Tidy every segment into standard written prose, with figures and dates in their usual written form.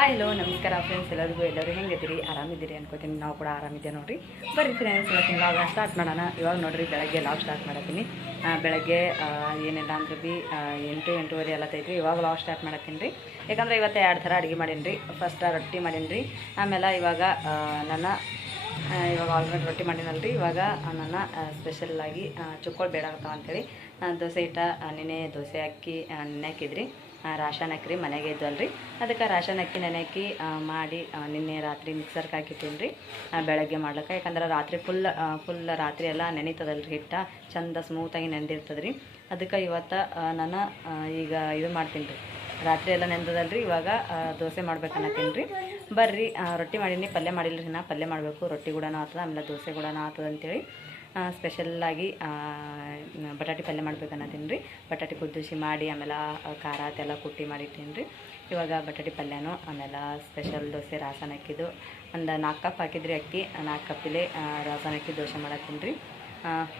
Hello ನಮಸ್ಕಾರ friends, ಎಲ್ಲರೂ ಹೆಂಗಿದ್ದೀರಿ? ಆರಾಮಿದ್ದೀರಿ ಅನ್ಕೋತೀನಿ. ನಾವು ಕೂಡ ಆರಾಮಿದ್ದೆ ನೋಡಿರಿ. ಬರ್ರಿ ಫ್ರೆಂಡ್ಸ್, ಇವತ್ತಿನ ಲಾಗ್ ಸ್ಟಾರ್ಟ್ ಮಾಡೋಣ. ಇವಾಗ ನೋಡಿರಿ, ಬೆಳಗ್ಗೆ ಲಾಗ್ ಸ್ಟಾರ್ಟ್ ಮಾಡತ್ತೀನಿ. ಬೆಳಗ್ಗೆ ಏನಿಲ್ಲ ಅಂದ್ರೆ ಭೀ 8-8:30 ಎಲ್ಲ ತೈತ್ರಿ. ಇವಾಗ ಲಾಗ್ ಸ್ಟಾರ್ಟ್ ಮಾಡತ್ತೀನಿ ರೀ. ಯಾಕಂದ್ರೆ ಇವತ್ತು 2 ಥರ ಅಡುಗೆ ಮಾಡೀನಿ ರೀ. ಫಸ್ಟ್ ರೊಟ್ಟಿ ಮಾಡೀನಿ ರೀ. ಆಮೇಲೆ ಇವಾಗ ಆಲ್ರೆಡಿ ರೊಟ್ಟಿ ಮಾಡಿನಲ್ರಿ. ಇವಾಗ ನನ್ನ ಸ್ಪೆಷಲ್ಲಾಗಿ ಚುಕ್ಕೋಳು ಬೇಡ ಆಗ್ತಾವ ಅಂಥೇಳಿ ದೋಸೆ ಹಿಟ್ಟ ನೆನೆ ದೋಸೆ ಅಕ್ಕಿ ನೆನೆ ಹಾಕಿದ್ರಿ. ರಾಶನ್ ಅಕ್ಕಿ ರೀ, ಮನೆಗೆ ಇದ್ವಲ್ರಿ. ಅದಕ್ಕೆ ರಾಶನ್ ಅಕ್ಕಿ ನೆನೆ ಹಾಕಿ ಮಾಡಿ ನಿನ್ನೆ ರಾತ್ರಿ ಮಿಕ್ಸರ್ಗೆ ಹಾಕಿಟ್ಟೀನಿ ರೀ ಬೆಳಗ್ಗೆ ಮಾಡ್ಲಿಕ್ಕೆ. ಯಾಕಂದ್ರೆ ರಾತ್ರಿ ಫುಲ್ ರಾತ್ರಿ ಎಲ್ಲ ನೆನೀತದಲ್ರಿ ಹಿಟ್ಟ, ಚಂದ ಸ್ಮೂತಾಗಿ ನೆಂದಿರ್ತದೆ ರೀ. ಅದಕ್ಕೆ ಇವತ್ತು ನಾನು ಈಗ ಇದು ಮಾಡ್ತೀನಿ ರೀ. ರಾತ್ರಿ ಎಲ್ಲ ನೆಂದದಲ್ರಿ. ಇವಾಗ ದೋಸೆ ಮಾಡ್ಬೇಕನ್ನತ್ತೀನಿ ರೀ. ಬರ್ರಿ, ರೊಟ್ಟಿ ಮಾಡೀನಿ, ಪಲ್ಯ ಮಾಡಿಲ್ಲ ರೀ. ನಾ ಪಲ್ಯ ಮಾಡಬೇಕು, ರೊಟ್ಟಿ ಕೂಡ ಆಗ್ತದೆ, ಆಮೇಲೆ ದೋಸೆ ಕೂಡ ಆಗ್ತದೆ ಅಂತೇಳಿ ಸ್ಪೆಷಲ್ಲಾಗಿ ಬಟಾಟೆ ಪಲ್ಯ ಮಾಡ್ಬೇಕನ್ನತ್ತೀನಿ ರೀ. ಬಟಾಟೆ ಕುದಿಸಿ ಮಾಡಿ ಆಮೇಲೆ ಖಾರ ಅದೆಲ್ಲ ಕುಟ್ಟಿ ಮಾಡಿಟ್ಟೀನಿ ರೀ. ಇವಾಗ ಬಟಾಟೆ ಪಲ್ಯನೂ ಆಮೇಲೆ ಸ್ಪೆಷಲ್ ದೋಸೆ ರಾಸನ್ ಹಾಕಿದ್ದು ಒಂದು 4 ಕಪ್ ಹಾಕಿದ್ರಿ ಅಕ್ಕಿ. 4 ಕಪ್ಪಿಲೆ ರಾಸನ್ ಹಾಕಿ ದೋಸೆ ಮಾಡತ್ತೀನಿ ರೀ.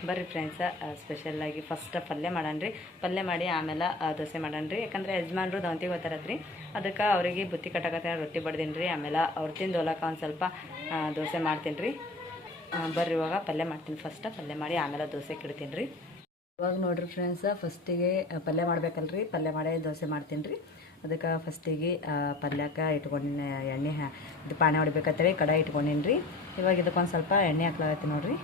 ಬರ್ರಿ ಫ್ರೆಂಡ್ಸ, ಸ್ಪೆಷಲ್ಲಾಗಿ ಫಸ್ಟ್ ಪಲ್ಯ ಮಾಡೋಣ ರೀ. ಪಲ್ಯ ಮಾಡಿ ಆಮೇಲೆ ದೋಸೆ ಮಾಡೋಣ ರೀ. ಯಾಕಂದರೆ ಯಜಮಾನ್ರು ದವಂತಿಗೆ ಹೋಗ್ತಾರತ್ರಿ. ಅದಕ್ಕೆ ಅವರಿಗೆ ಬುತ್ತಿ ಕಟ್ಟಕತ್ತ ರೊಟ್ಟಿ ಬಡ್ದೀನಿ ರೀ. ಆಮೇಲೆ ಅವ್ರು ತಿಂದು ಹೋಲಕ್ಕೆ ಒಂದು ಸ್ವಲ್ಪ ದೋಸೆ ಮಾಡ್ತೀನಿ ರೀ. ಬರ್ರಿ, ಇವಾಗ ಪಲ್ಯ ಮಾಡ್ತೀನಿ. ಫಸ್ಟ್ ಪಲ್ಯ ಮಾಡಿ ಆಮೇಲೆ ದೋಸೆ ಕಿಡ್ತೀನಿ ರೀ. ಇವಾಗ ನೋಡಿರಿ ಫ್ರೆಂಡ್ಸ, ಫಸ್ಟಿಗೆ ಪಲ್ಯ ಮಾಡ್ಬೇಕಲ್ರಿ. ಪಲ್ಯ ಮಾಡಿ ದೋಸೆ ಮಾಡ್ತೀನಿ ರೀ. ಅದಕ್ಕೆ ಫಸ್ಟಿಗೆ ಪಲ್ಯಕ್ಕೆ ಇಟ್ಕೊಂಡು ಎಣ್ಣೆ ಇದು ಪಾಣೆ ಹೊಡಿಬೇಕಂತೇಳಿ ಕಡಾಯಿ ಇಟ್ಕೊಂಡೀನಿ ರೀ. ಇವಾಗ ಇದಕ್ಕೊಂದು ಸ್ವಲ್ಪ ಎಣ್ಣೆ ಹಾಕ್ಲಾಗತ್ತೀನಿ ನೋಡಿರಿ.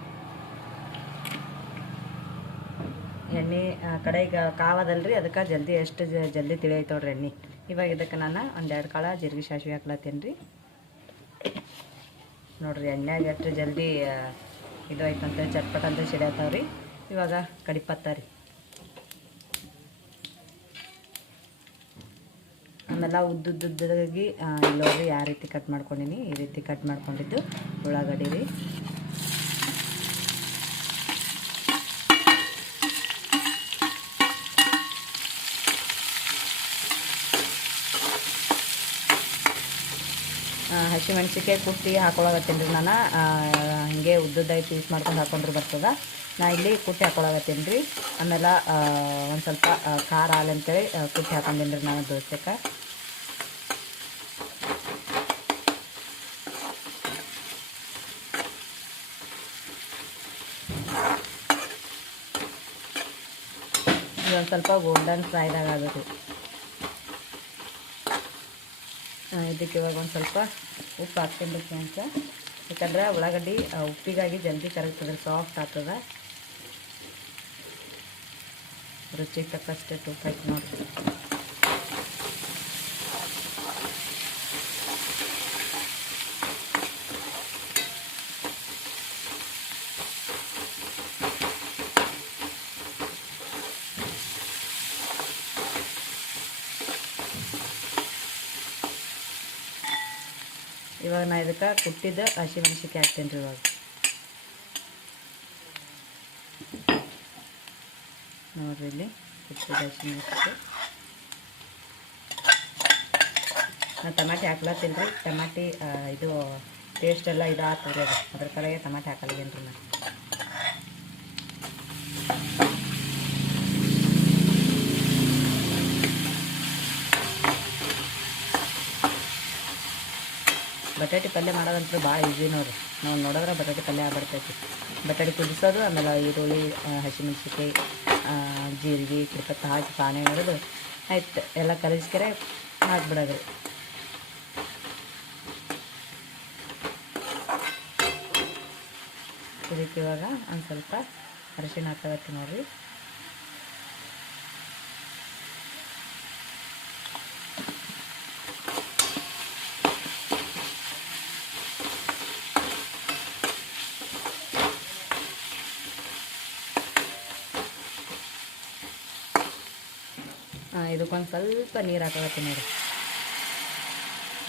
ಎಣ್ಣೆ ಕಡೆಗೆ ಕಾವದಲ್ರಿ, ಅದಕ್ಕೆ ಎಷ್ಟು ಜಲ್ದಿ ತಿಳಿಯೈತೆ ನೋಡ್ರಿ ಎಣ್ಣೆ. ಇವಾಗ ಇದಕ್ಕೆ ನಾನು 1-2 ಕಾಳು ಜೀರಿಗೆ ಸಾಸಿವೆ ಹಾಕ್ಲತ್ತೀನಿ ರೀ. ನೋಡಿರಿ, ಎಣ್ಣೆಗೆ ಎಷ್ಟು ಜಲ್ದಿ ಇದು ಆಯ್ತಂತ ಚಟ್ಪಟ ಅಂತ ಸಿಡಿಯತ್ತಾವ ರೀ. ಇವಾಗ ಕಡಿಪತ್ತ ರೀ. ಆಮೇಲೆ ಉದ್ದುದ್ದಾಗಿ ಇಲ್ಲೋರಿ ಯಾವ ರೀತಿ ಕಟ್ ಮಾಡ್ಕೊಂಡಿನಿ, ಈ ರೀತಿ ಕಟ್ ಮಾಡ್ಕೊಂಡಿದ್ದು ಉಳ್ಳಾಗಡ್ಡಿ ರೀ. ಹಸಿಮೆಣ್ಸಿಕಾಯಿ ಕುಟ್ಟಿ ಹಾಕೊಳಗತ್ತೀನಿ ರೀ. ನಾನು ಹಿಂಗೆ ಉದ್ದುದ್ದಾಗಿ ಪೀಸ್ ಮಾಡ್ಕೊಂಡು ಹಾಕೊಂಡ್ರೆ ಬರ್ತದೆ. ನಾ ಇಲ್ಲಿ ಕುಟ್ಟಿ ಹಾಕೊಳಗತ್ತೀನಿ ರೀ. ಆಮೇಲೆ ಒಂದು ಸ್ವಲ್ಪ ಖಾರ ಹಾಲು ಅಂತೇಳಿ ಕುಟ್ಟಿ ಹಾಕೊಂಡೀನಿ ರೀ ನಾನು ದೋಸೆಗೆ. ಇದೊಂದು ಸ್ವಲ್ಪ ಗೋಲ್ಡನ್ ಫ್ರೈದಾಗ ಆಗಬೇಕು. ಇದಕ್ಕೆ ಇವಾಗ ಒಂದು ಸ್ವಲ್ಪ ಉಪ್ಪು ಹಾಕ್ತೀನಿ ಫ್ರೆಂಡ್ಸ. ಯಾಕಂದ್ರೆ ಉಳ್ಳಾಗಡ್ಡಿ ಉಪ್ಪಿಗಾಗಿ ಜಲ್ದಿ ಕರಗ್ತದೆ, ಸಾಫ್ಟ್ ಆಗ್ತದೆ. ರುಚಿಗೆ ತಕ್ಕಷ್ಟೇ ಉಪ್ಪು ಹಾಕಿ ನೋಡಿ. ಇವಾಗ ನಾ ಇದಕ್ಕೆ ಕುಟ್ಟಿದ್ದು ಹಸಿಮೆಣ್ಸಿಕಾಯಿ ಹಾಕ್ತೀನಿ ರೀ. ಇವಾಗ ನೋಡಿರಿ, ಇಲ್ಲಿ ಕುಟ್ಟಿದ್ದು ಹಸಿಮೆಣ್ಸಿಕಾಯಿ. ನಾನು ಟಮಾಟೆ ಹಾಕ್ಲತ್ತೀನಿ ರೀ. ಟಮಾಟಿ ಇದು ಟೇಸ್ಟ್ ಎಲ್ಲ ಇದು ಆಗ್ತದೆ ರೀ. ಅದ್ರ ಕಡೆಗೆ ಟಮಾಟೆ ಹಾಕಲ್ಲೇನು ರೀ ನಾನು. ಬಟಾಟೆ ಪಲ್ಯ ಮಾಡೋದಂತೂ ಭಾಳ ಈಸಿ ನೋಡಿರಿ. ನಾವು ನೋಡಿದ್ರೆ ಬಟಾಟೆ ಪಲ್ಯ ಆಗ್ಬಿಡ್ತೈತಿ. ಬಟಾಟೆ ಕುದಿಸೋದು, ಆಮೇಲೆ ಈರುಳ್ಳಿ, ಹಸಿಮೆಣ್ಸಿಕಾಯಿ, ಜೀರಿಗೆ, ಕಿರ್ಪತ್ತ ಹಾಕಿ ಪಾನೆ ಹೊಡೆದು ಆಯ್ತು, ಎಲ್ಲ ಕಲಿಸ್ಕೆರೆ ಹಾಕ್ಬಿಡೋದು. ಇದಕ್ಕೆ ಇವಾಗ ಒಂದು ಸ್ವಲ್ಪ ಅರಿಶಿಣ ಹಾಕಬೇಕು ನೋಡಿರಿ. ಇದಕ್ಕೊಂದು ಸ್ವಲ್ಪ ನೀರು ಹಾಕೋತೀನಿ ನೋಡಿರಿ.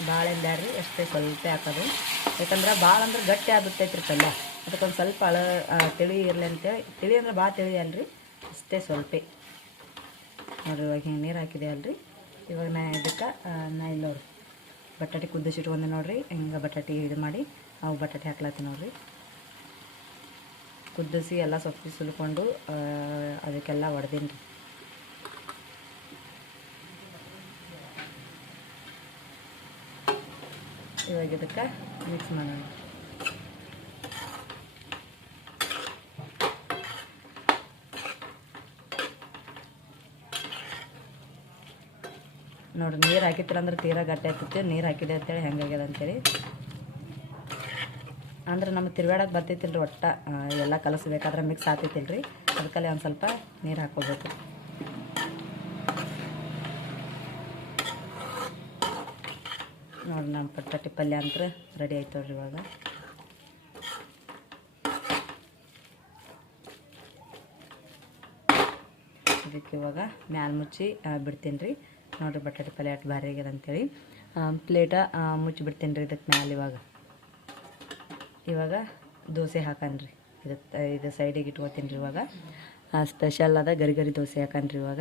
ಭಾಳ ಬ್ಯಾಡ್ರಿ, ಅಷ್ಟೇ ಸ್ವಲ್ಪ ಹಾಕೋದು. ಯಾಕಂದ್ರೆ ಭಾಳ ಅಂದ್ರೆ ಗಟ್ಟಿ ಆಗ್ಬಿಡ್ತೈತ್ರಿ ಪಲ್ಯ. ಅದಕ್ಕೊಂದು ಸ್ವಲ್ಪ ತಿಳಿ ಇರಲಿ ಅಂತೇಳಿ. ತಿಳಿ ಅಂದ್ರೆ ಭಾಳ ತಿಳಿ ಅಲ್ರಿ, ಅಷ್ಟೇ ಸ್ವಲ್ಪ ನೋಡಿರಿ. ಇವಾಗ ಹಿಂಗೆ ನೀರು ಹಾಕಿದೆ ಅಲ್ರಿ. ಇವಾಗ ಇದಕ್ಕೆ ಇಲ್ಲಿ ನೋಡಿರಿ ಬಟಾಟೆ ಕುದಿಸಿಟ್ಕೊಂಡೆ ನೋಡಿರಿ. ಹಿಂಗೆ ಬಟಾಟೆ ಇದು ಮಾಡಿ ಅವು ಬಟಾಟೆ ಹಾಕ್ಲತ್ತೀನಿ ನೋಡಿರಿ. ಕುದಿಸಿ ಎಲ್ಲ ಸೊಪ್ಪು ಸುಲ್ಕೊಂಡು ಅದಕ್ಕೆಲ್ಲ ಹೊಡೆದೀನಿ ರೀ. ಇವಾಗ ಇದಕ್ಕೆ ಮಿಕ್ಸ್ ಮಾಡೋಣ. ನೋಡಿರಿ ನೀರು ಹಾಕಿತ್ತಿಲ್ಲ ಅಂದ್ರೆ ತೀರಾ ಗಟ್ಟಿ ಆಗ್ತೈತಿ. ನೀರು ಹಾಕಿದೆ ಅಂತೇಳಿ ಹೆಂಗಾಗ್ಯದ ಅಂತೇಳಿ ಅಂದ್ರೆ ನಮ್ಗೆ ತಿರ್ಗಾಡಕ್ಕೆ ಬರ್ತೈತಿಲ್ಲ ರೀ. ಒಟ್ಟು ಎಲ್ಲ ಕಲಸ್ಬೇಕಾದ್ರೆ ಮಿಕ್ಸ್ ಆಗ್ತೈತಿಲ್ಲ ರೀ, ಅದಕ್ಕಲ್ಲಿ ಒಂದು ಸ್ವಲ್ಪ ನೀರು ಹಾಕ್ಕೋಬೇಕು. ನೋಡಿ ನಮ್ಮ ಪಟ್ಪಟ್ಟಿ ಪಲ್ಯ ಅಂತ ರೆಡಿ ಆಯ್ತು ನೋಡ್ರಿ. ಇವಾಗ ಇದಕ್ಕೆ ಇವಾಗ ಮ್ಯಾಲ ಮುಚ್ಚಿ ಬಿಡ್ತೀನಿ ರೀ. ನೋಡಿರಿ ಬಟಾಟೆ ಪಲ್ಯ ಅಷ್ಟು ಭಾರಿ ಆಗ್ಯದ ಅಂತೇಳಿ ಪ್ಲೇಟ ಮುಚ್ಚಿ ಬಿಡ್ತೀನಿ ರೀ ಇದಕ್ಕೆ ಮ್ಯಾಲೆ. ಇವಾಗ ದೋಸೆ ಹಾಕನ್ರಿ. ಇದು ಸೈಡಿಗೆ ಇಟ್ಕೊತೀನಿ ರೀ. ಇವಾಗ ಸ್ಪೆಷಲ್ ಅದ ಗರಿ ಗರಿ ದೋಸೆ ಹಾಕನ್ರಿ. ಇವಾಗ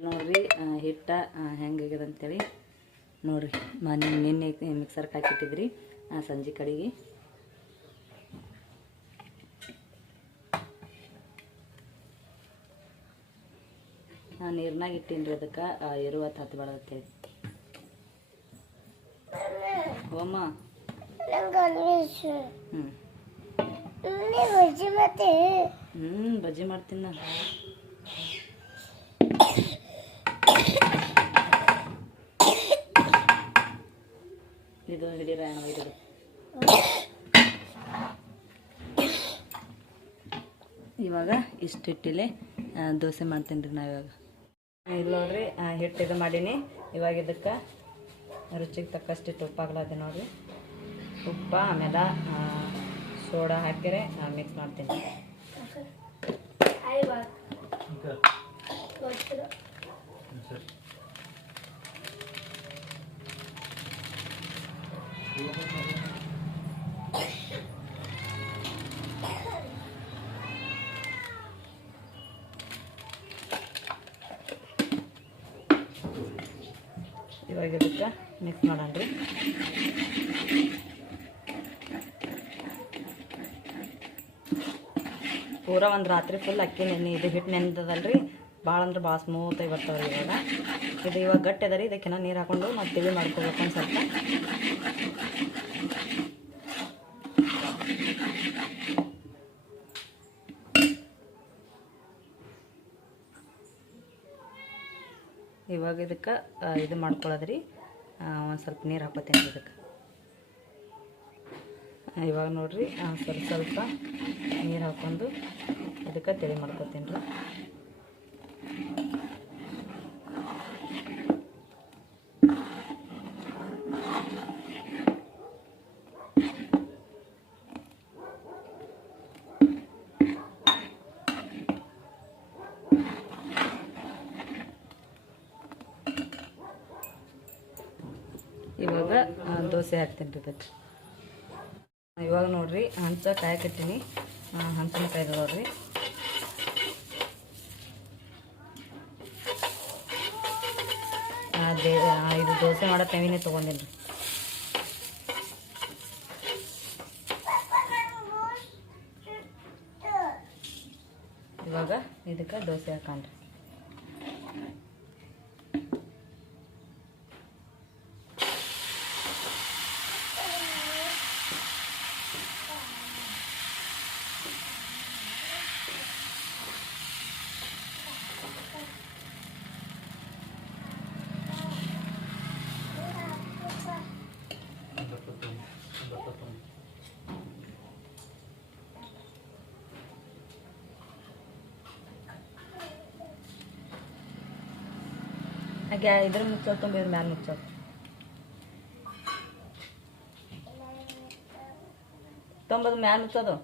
ನೋಡಿರಿ ಹಿಟ್ಟ ಹೆಂಗಾಗ್ಯದ ಅಂತೇಳಿ ನೋಡಿರಿ. ನಿನ್ನೆ ಮಿಕ್ಸರ್ಗೆ ಹಾಕಿಟ್ಟಿದ್ರಿ ಸಂಜೆ ಕಡೆಗೆ. ನೀರ್ನಾಗ ಇಟ್ಟೀನಿ ರೀ. ಅದಕ್ಕೆ ಇರುವತ್ತು ಹತ್ತು ಬೆಳತ್ತೇಳಿ ಓಮ್ಮ. ಬಜ್ಜಿ ಮಾಡ್ತೀನಿ ನಾನು. ಇದು ಹಿಡೀರ ಇದು ಇವಾಗ ಇಷ್ಟು ಹಿಟ್ಟಿಲೆ ದೋಸೆ ಮಾಡ್ತೀನಿ ರೀ ನಾವಿವಾಗ. ಇಲ್ಲಿ ನೋಡ್ರಿ ಹಿಟ್ಟು ಇದು ಮಾಡೀನಿ. ಇವಾಗ ಇದಕ್ಕೆ ರುಚಿಗೆ ತಕ್ಕಷ್ಟು ಉಪ್ಪು ಹಾಕ್ಲತ್ತೀನಿ ನೋಡಿರಿ. ಉಪ್ಪು ಆಮೇಲೆ ಸೋಡಾ ಹಾಕಿರೆ ಮಿಕ್ಸ್ ಮಾಡ್ತೀನಿ. ಇವಾಗ ಇದಕ್ಕೆ ಮಿಕ್ಸ್ ಮಾಡೋಣ ರೀ. ಪೂರ ಒಂದು ರಾತ್ರಿ ಫುಲ್ ಅಕ್ಕಿ ನೆನೆ ಇದು ಹಿಟ್ಟು ನೆನೆದದಲ್ರಿ. ಭಾಳ ಅಂದ್ರೆ ಭಾಳ ಸ್ಮೂತಾಗಿ ಬರ್ತಾವ್ರಿ. ಇವಾಗ ಗಟ್ಟಿ ಅದ ರೀ. ಇದಕ್ಕೆನ ನೀರು ಹಾಕೊಂಡು ನಾವು ತಿಳಿ ಮಾಡ್ಕೋಬೇಕು ಒಂದು ಸ್ವಲ್ಪ. ಇವಾಗ ಇದಕ್ಕೆ ಇದು ಮಾಡ್ಕೊಳ್ಳೋದ್ರಿ. ಒಂದು ಸ್ವಲ್ಪ ನೀರು ಹಾಕೋತೀನಿ ಇದಕ್ಕೆ. ಇವಾಗ ನೋಡಿರಿ ಸ್ವಲ್ಪ ನೀರು ಹಾಕ್ಕೊಂಡು ಇದಕ್ಕೆ ತಿಳಿ ಮಾಡ್ಕೊತೀನಿ ರೀ. ಇವಾಗ ದೋಸೆ ಹಾಕ್ತೀನಿ ರೀ ಇದಕ್ಕೆ. ಇವಾಗ ನೋಡಿರಿ ಹಂಚ ಕಾಯಕ್ಕಿಟ್ಟಿನಿ. ಹಂಚನ ಕಾಯ್ದು ನೋಡ್ರಿ. ಇದು ದೋಸೆ ಮಾಡೋ ಟೈಮಿನೇ ತೊಗೊಂಡಿನಿ ರೀ. ಇವಾಗ ಇದಕ್ಕೆ ದೋಸೆ ಹಾಕೊಂಡ್ರಿ. ಹಾಗೆ ಇದ್ರ ಮುಚ್ಚೋದು ತುಂಬ ಇದ್ರ ಮ್ಯಾಲೆ ಮುಚ್ಚೋದು ತೊಂಬದು ಮ್ಯಾಲೆ ಮುಚ್ಚೋದು.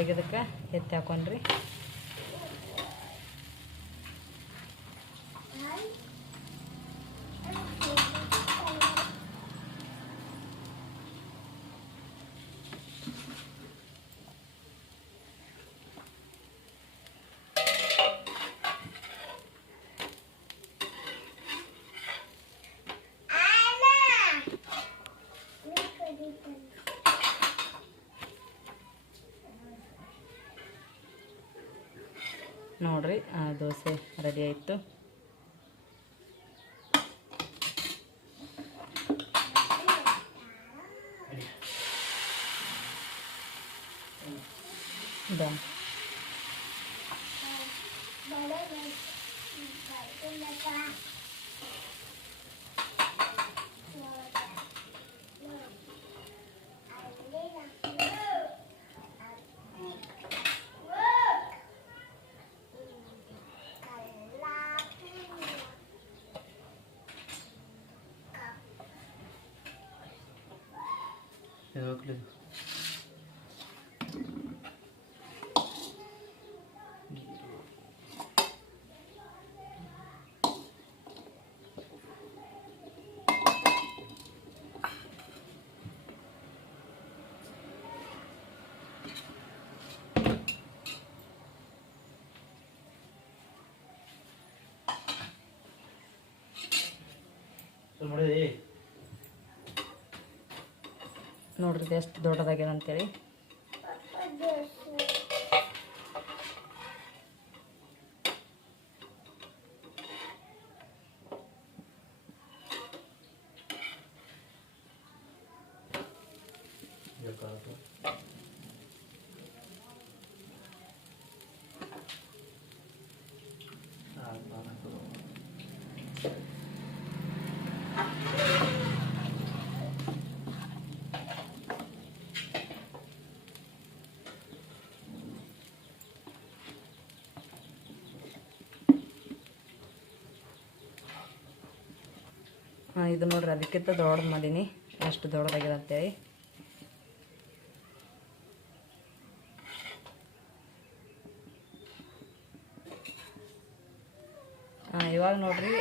ಇವಾಗ ಇದಕ್ಕೆ ಎತ್ತಿ ಹಾಕೊಂಡ್ರಿ. ನೋಡ್ರಿ ದೋಸೆ ರೆಡಿ ಆಯಿತು. ನೋಡ್ರಿ ಎಷ್ಟು ದೊಡ್ಡದಾಗ್ಯದ ಅಂತೇಳಿ. ಇದು ನೋಡ್ರಿ ಅದಕ್ಕಿಂತ ದೊಡ್ಡದು ಮಾಡೀನಿ, ಅಷ್ಟು ದೊಡ್ಡದಾಗಿದೆ ಅಂತೇಳಿ. ಇವಾಗ ನೋಡ್ರಿ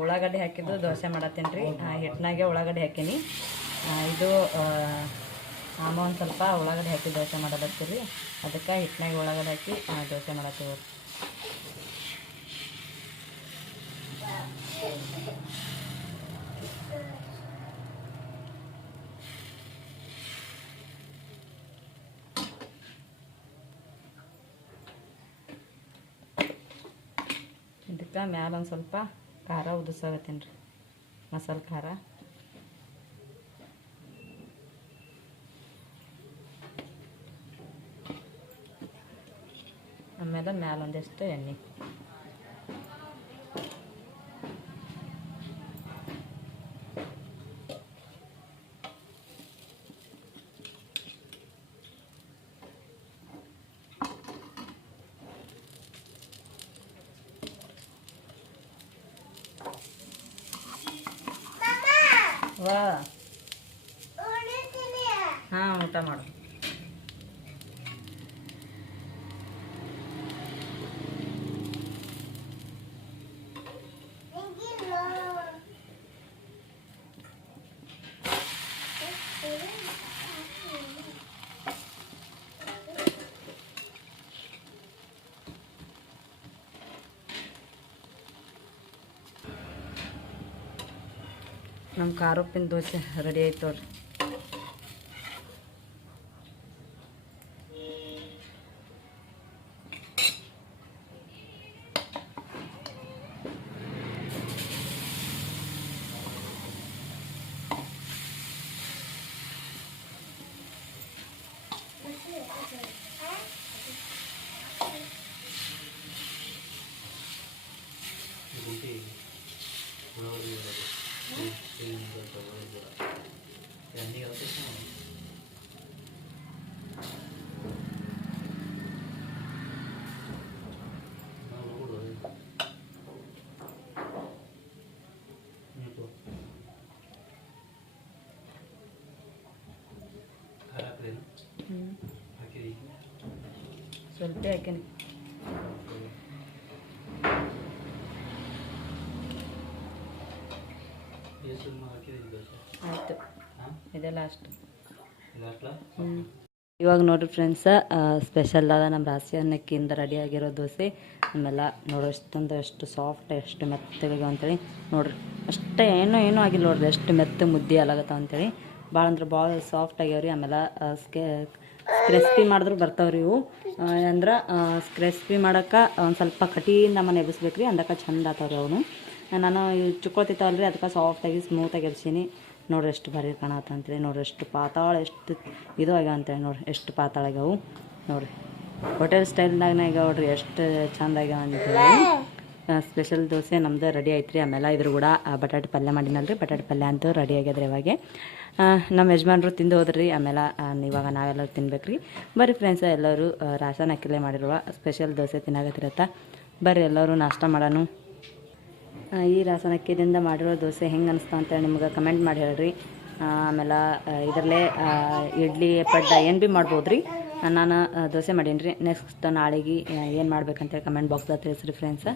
ಉಳ್ಳಾಗಡ್ಡಿ ಹಾಕಿದ್ದು ದೋಸೆ ಮಾಡತ್ತೀನಿ ರೀ. ಹಿಟ್ಟಿನಾಗೆ ಉಳ್ಳಾಗಡ್ಡಿ ಹಾಕೀನಿ. ಇದು ಅಮ್ಮ ಒಂದು ಸ್ವಲ್ಪ ಉಳ್ಳಾಗಡ್ಡಿ ಹಾಕಿ ದೋಸೆ ಮಾಡೋದತ್ತೀರಿ. ಅದಕ್ಕೆ ಹಿಟ್ಟಿನಾಗೆ ಉಳ್ಳಾಗಡ್ಡಿ ಹಾಕಿ ದೋಸೆ ಮಾಡತ್ತೀವಿ. ಇದಕ್ಕೆ ಮ್ಯಾಲ ಒಂದು ಸ್ವಲ್ಪ ಖಾರ ಉದಿಸಾಗತ್ತೀನಿ ರೀ, ಮಸಾಲೆ ಖಾರ. ಆಮೇಲೆ ಮ್ಯಾಲ ಒಂದಿಷ್ಟು ಎಣ್ಣೆ. ವಾ ಹಾಂ, ಊಟ ಮಾಡು. ನಮ್ಮ ಖಾರ ಉಪ್ಪಿನ ದೋಸೆ ರೆಡಿ ಆಯ್ತು ನೋಡ್ರಿ. ಸ್ವಲ್ಪ ಹಾಕೀನಿ. ಆಯಿತು, ಇದೆ ಲಾಸ್ಟ್. ಇವಾಗ ನೋಡಿರಿ ಫ್ರೆಂಡ್ಸ, ಸ್ಪೆಷಲ್ ಆದ ನಮ್ಮ ರಾಶಿ ಅನ್ನಕ್ಕಿಂತ ರೆಡಿಯಾಗಿರೋ ದೋಸೆ. ಆಮೇಲೆ ನೋಡ್ರಿ ಎಷ್ಟೊಂದು ಎಷ್ಟು ಸಾಫ್ಟ್, ಎಷ್ಟು ಮೆತ್ತಗೆ ಅಂತೇಳಿ ನೋಡ್ರಿ. ಅಷ್ಟೇ ಏನೂ ಆಗಿಲ್ಲ ನೋಡ್ರಿ, ಎಷ್ಟು ಮೆತ್ತ ಮುದ್ದೆ ಅಲಾಗತ್ತಾವ ಅಂತೇಳಿ. ಭಾಳ ಅಂದ್ರೆ ಭಾಳ ಸಾಫ್ಟ್ ಆಗ್ಯಾವ್ರಿ. ಆಮೇಲೆ ಕ್ರಿಸ್ಪಿ ಮಾಡಿದ್ರು ಬರ್ತಾವ್ರಿ ಇವು. ಅಂದ್ರೆ ಕ್ರಿಸ್ಪಿ ಮಾಡೋಕೆ ಒಂದು ಸ್ವಲ್ಪ ಕಠಿಣ ನಮ್ಮನೆ ಎಬ್ಬಿಸ್ಬೇಕು ರೀ, ಅಂದಕ್ಕೆ ಚಂದ ಆಗ್ತಾವ್ರಿ ಅವನು. ನಾನು ಚುಕ್ಕೊಳ್ತಿತ್ತಾವಲ್ರಿ, ಅದಕ್ಕೆ ಸಾಫ್ಟಾಗಿ ಸ್ಮೂತಾಗಿ ಎಬ್ಸೀನಿ. ನೋಡ್ರಿ ಎಷ್ಟು ಭಾರಿ ಕಾಣತ್ತ ಅಂತೇಳಿ. ನೋಡ್ರಿ ಎಷ್ಟು ಪಾತಾಳ, ಎಷ್ಟು ಇದು ಆಗ್ಯಾವ ಅಂತೇಳಿ. ನೋಡ್ರಿ ಎಷ್ಟು ಪಾತಾಳ ಆಗ್ಯಾವು ನೋಡ್ರಿ. ಹೋಟೆಲ್ ಸ್ಟೈಲ್ನಾಗ ಈಗ ನೋಡ್ರಿ ಎಷ್ಟು ಚಂದ ಆಗ್ಯಾವ ಅಂತೇಳಿ. ಸ್ಪೆಷಲ್ ದೋಸೆ ನಮ್ದು ರೆಡಿ ಐತ್ರಿ. ಆಮೇಲೆ ಇದ್ರ ಕೂಡ ಬಟಾಟೆ ಪಲ್ಯ ಮಾಡಿನಲ್ರಿ, ಬಟಾಟೆ ಪಲ್ಯ ಅಂತೂ ರೆಡಿ ಆಗ್ಯದ್ರಿ ಇವಾಗೆ. ನಮ್ಮ ಯಜಮಾನ್ರು ತಿಂದು ಹೋದ್ರಿ. ಆಮೇಲೆ ಇವಾಗ ನಾವೆಲ್ಲರೂ ತಿನ್ಬೇಕ್ರಿ. ಬರ್ರಿ ಫ್ರೆಂಡ್ಸ, ಎಲ್ಲರೂ ರಾಶನ್ ಅಕ್ಕಿಲೇ ಮಾಡಿರುವ ಸ್ಪೆಷಲ್ ದೋಸೆ ತಿನ್ನಾಗತ್ತಿರತ್ತ. ಬರ್ರಿ ಎಲ್ಲರೂ ನಾಷ್ಟ ಮಾಡೋಣ. ಈ ರಾಶನ್ ಅಕ್ಕಿದಿಂದ ಮಾಡಿರೋ ದೋಸೆ ಹೆಂಗೆ ಅನಿಸ್ತಾ ಅಂತೇಳಿ ನಿಮ್ಗೆ ಕಮೆಂಟ್ ಮಾಡಿ ಹೇಳ್ರಿ. ಆಮೇಲೆ ಇದರಲ್ಲೇ ಇಡ್ಲಿ ಪಡ್ಡ ಏನು ಭೀ ಮಾಡ್ಬೋದು ರೀ. ನಾನು ದೋಸೆ ಮಾಡೀನಿ ರೀ. ನೆಕ್ಸ್ಟ್ ನಾಳೆಗೆ ಏನು ಮಾಡ್ಬೇಕಂತೇಳಿ ಕಮೆಂಟ್ ಬಾಕ್ಸ್ದಾಗ ತಿಳಿಸ್ರಿ ಫ್ರೆಂಡ್ಸ.